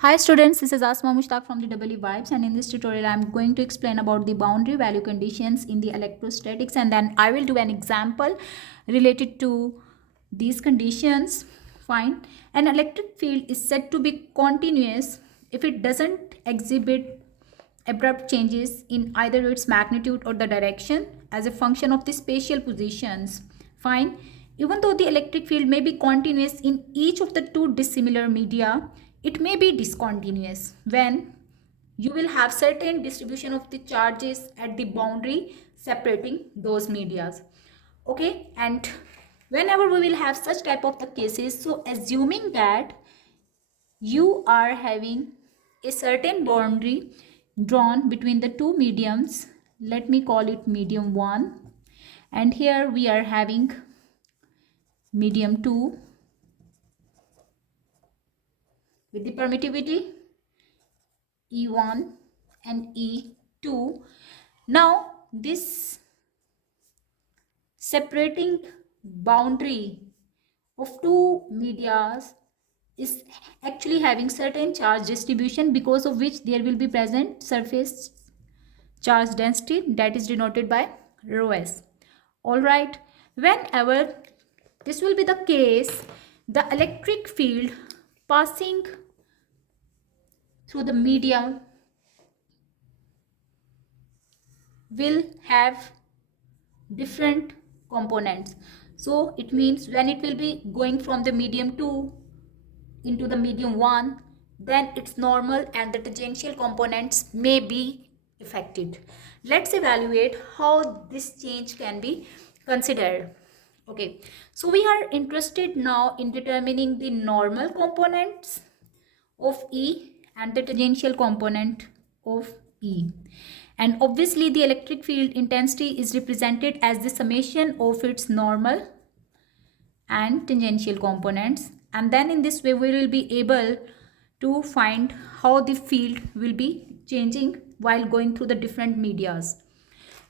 Hi students, this is Asma Mushtaq from the EEVIBES, and in this tutorial I am going to explain about the boundary value conditions in the electrostatics, and then I will do an example related to these conditions. Fine. An electric field is said to be continuous if it doesn't exhibit abrupt changes in either its magnitude or the direction as a function of the spatial positions. Fine. Even though the electric field may be continuous in each of the two dissimilar media, it may be discontinuous when you will have certain distribution of the charges at the boundary separating those medias. Okay, and whenever we will have such type of the cases, so assuming that you are having a certain boundary drawn between the two mediums, let me call it medium 1, and here we are having medium 2 with the permittivity E1 and E2. Now this separating boundary of two medias is actually having certain charge distribution, because of which there will be present surface charge density that is denoted by rho s. All right, whenever this will be the case, the electric field passing through the medium will have different components. So it means when it will be going from the medium 2 into the medium 1, then it's normal and the tangential components may be affected. Let's evaluate how this change can be considered. Okay, so we are interested now in determining the normal components of E and the tangential component of E. And obviously the electric field intensity is represented as the summation of its normal and tangential components, and then in this way we will be able to find how the field will be changing while going through the different medias.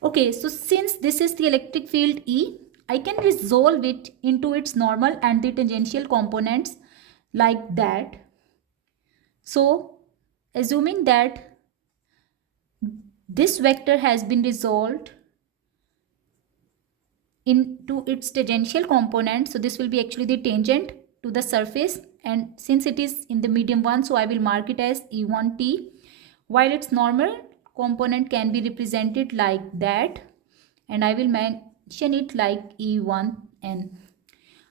Okay, so since this is the electric field E, I can resolve it into its normal and the tangential components like that. So assuming that this vector has been resolved into its tangential component, so this will be actually the tangent to the surface, and since it is in the medium 1, so I will mark it as E1t, while its normal component can be represented like that, and I will mention it like E1n.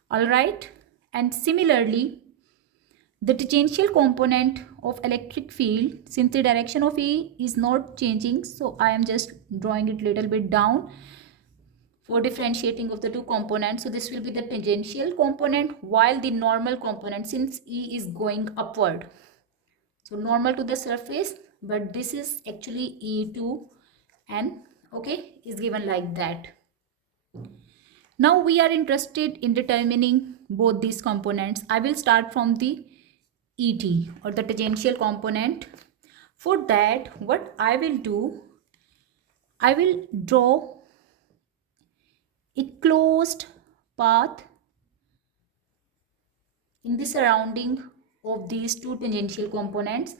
All right, and similarly the tangential component of electric field, since the direction of E is not changing, so I am just drawing it little bit down for differentiating of the two components. So this will be the tangential component, while the normal component, since E is going upward, so normal to the surface, but this is actually E2 and okay, is given like that. Now we are interested in determining both these components. I will start from the ET or the tangential component. For that, what I will do, I will draw a closed path in the surrounding of these two tangential components,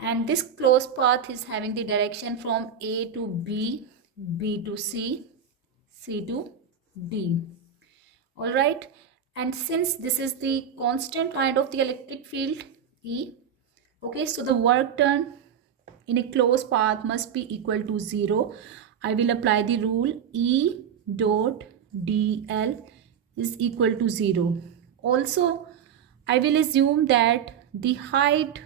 and this closed path is having the direction from A to B, B to C, C to D. All right, and since this is the constant kind of the electric field E, okay, so the work done in a closed path must be equal to 0. I will apply the rule E dot dl is equal to 0. Also, I will assume that the height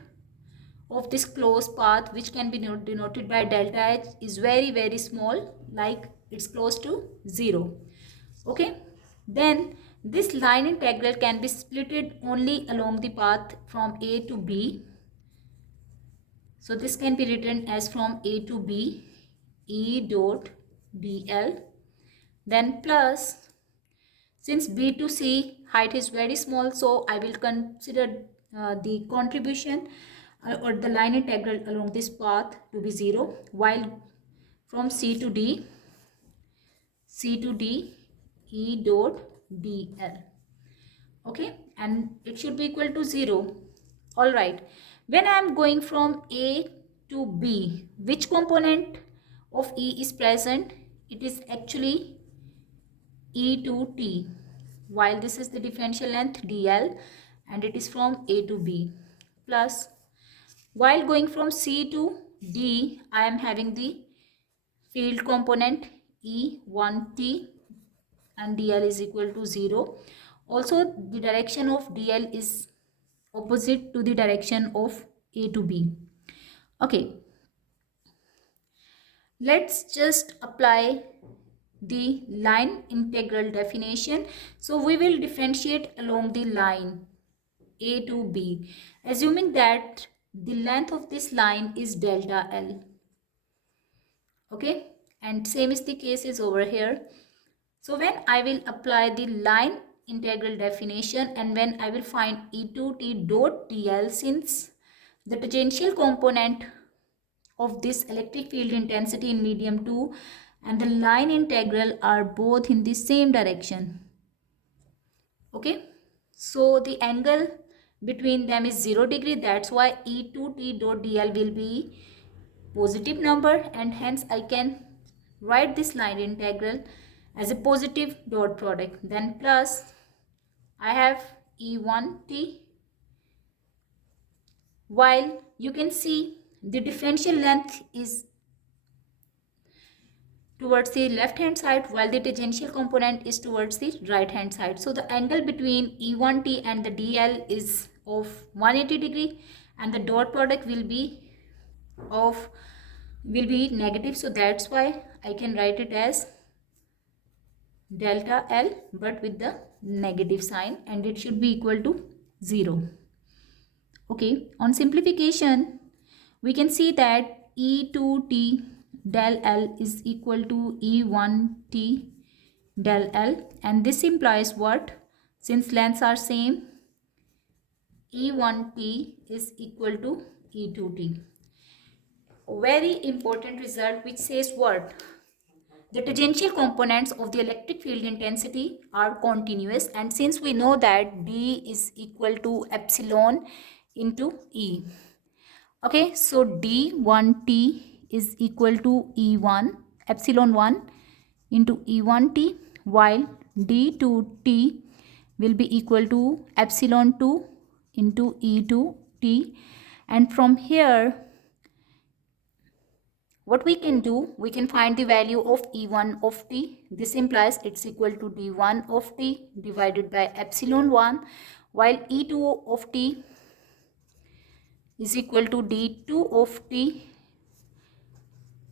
of this closed path, which can be denoted by delta h, is very small, like it's close to 0. Okay, then this line integral can be splitted only along the path from A to B. So this can be written as from A to B, E dot dl, then plus, since B to C height is very small, so I will consider the contribution or the line integral along this path to be 0, while from C to D, E dot dl. Okay, and it should be equal to 0. All right, When I am going from A to B, which component of E is present? It is actually E to T, while this is the differential length dl and it is from A to B. Plus, while going from C to D, I am having the field component E1T and dl is equal to 0. Also, the direction of dl is opposite to the direction of A to B. Okay, let's just apply the line integral definition. So we will differentiate along the line A to B, assuming that the length of this line is delta L. Okay, and same is the case is over here. So when I will apply the line integral definition and when I will find E to T dot dl, since the tangential component of this electric field intensity in medium 2 and the line integral are both in the same direction. Okay, so the angle between them is 0 degree. That's why E to T dot dl will be positive number, and hence I can write this line integral as a positive dot product. Then plus I have E1T, while you can see the differential length is towards the left hand side while the tangential component is towards the right hand side. So the angle between E1T and the dl is of 180 degree and the dot product will be negative. So that's why I can write it as delta L but with the negative sign, and it should be equal to 0. Okay, on simplification we can see that E2T del L is equal to E1T del L, and this implies what? Since lengths are same, E1T is equal to E2T. Very important result which says what? The tangential components of the electric field intensity are continuous, and since we know that D is equal to epsilon into E. Okay, so D1T is equal to E1 epsilon 1 into E1T, while D2T will be equal to epsilon 2 into E2T, and from here what we can do, we can find the value of E1 of T. This implies it's equal to D1 of T divided by epsilon 1, while E2 of T is equal to D2 of T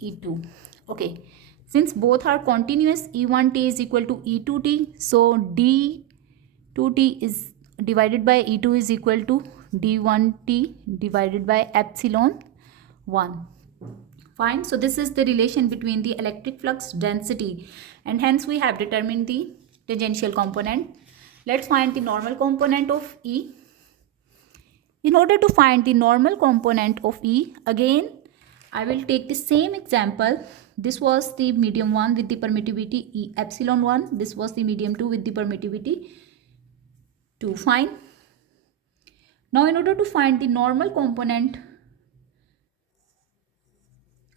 E2. Okay, since both are continuous, E1T is equal to E2T, so D2T is divided by E2 is equal to D1T divided by epsilon 1. Fine, so this is the relation between the electric flux density, and hence we have determined the tangential component. Let's find the normal component of E. In order to find the normal component of E, again I will take the same example. This was the medium 1 with the permittivity E epsilon 1. This was the medium 2 with the permittivity 2. Fine. Now in order to find the normal component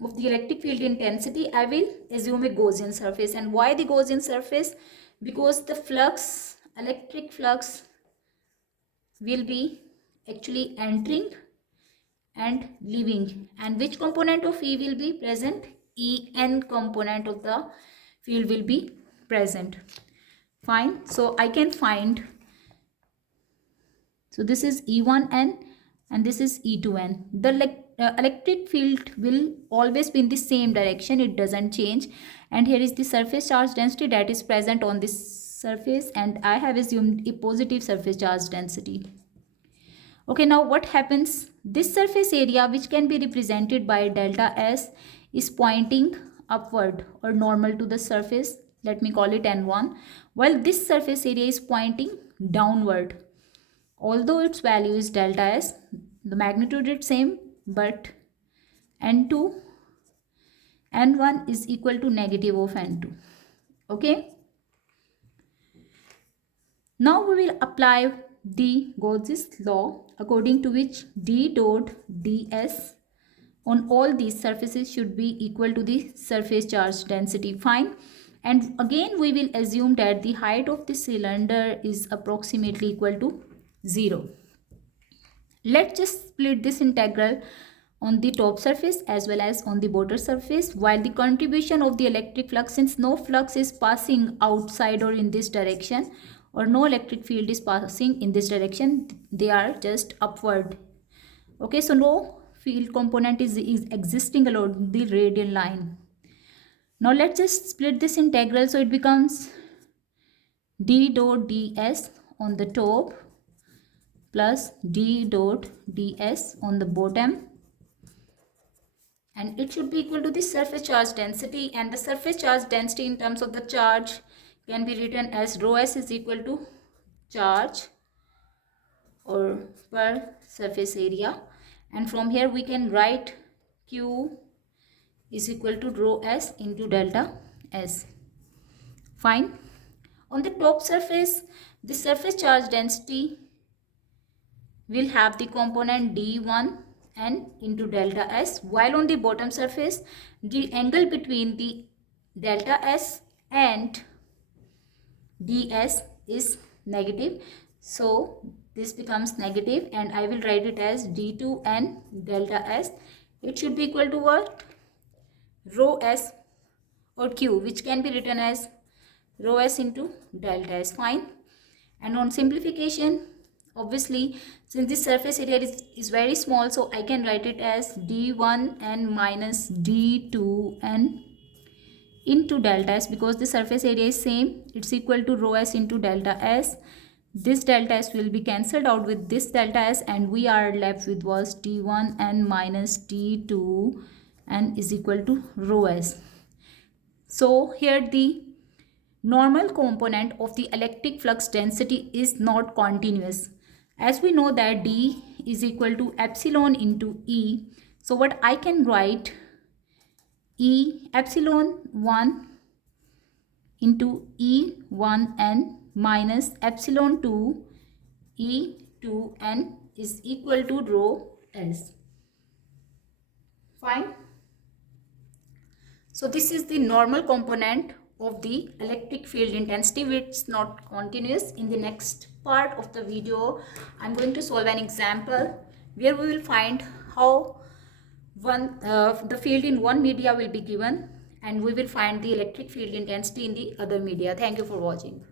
of the electric field intensity, I will assume a Gaussian surface. And why the Gaussian surface? Because the flux, electric flux, will be actually entering and leaving. And which component of E will be present? En component of the field will be present. Fine. So I can find, so this is E1n and this is E2n. The electric field will always be in the same direction, it doesn't change. And here is the surface charge density that is present on this surface, and I have assumed a positive surface charge density. Okay, now what happens? This surface area, which can be represented by delta S, is pointing upward or normal to the surface. Let me call it N1, while this surface area is pointing downward. Although its value is delta S, the magnitude is same, but N2, N1 is equal to negative of N2. Okay. Now we will apply the Gauss's law according to which d dot ds on all these surfaces should be equal to the surface charge density. Fine. And again we will assume that the height of the cylinder is approximately equal to 0. Let's just split this integral on the top surface as well as on the bottom surface, while the contribution of the electric flux, since no flux is passing outside or in this direction, or no electric field is passing in this direction, they are just upward. Okay, so no field component is existing along the radial line. Now let's just split this integral, so it becomes d dot ds on the top plus d dot ds on the bottom, and it should be equal to the surface charge density. And the surface charge density in terms of the charge can be written as rho s is equal to charge or per surface area, and from here we can write q is equal to rho s into delta s. Fine. On the top surface, the surface charge density will have the component d1 and into delta s, while on the bottom surface the angle between the delta s and ds is negative, so this becomes negative, and I will write it as d2 and delta s. It should be equal to what? Rho s or q, which can be written as rho s into delta s. Fine. And on simplification, obviously since this surface area is very small, so I can write it as d1n minus d2n into delta s, because the surface area is same, it's equal to rho s into delta s. This delta s will be cancelled out with this delta s, and we are left with was d1n minus d2n is equal to rho s. So here the normal component of the electric flux density is not continuous, as we know that d is equal to epsilon into E. So what I can write, E epsilon 1 into E1n minus epsilon 2 E2n is equal to rho s. Fine. So this is the normal component of the electric field intensity, which is not continuous. In the next part of the video, I'm going to solve an example where we will find how the field in one media will be given, and we will find the electric field intensity in the other media. Thank you for watching.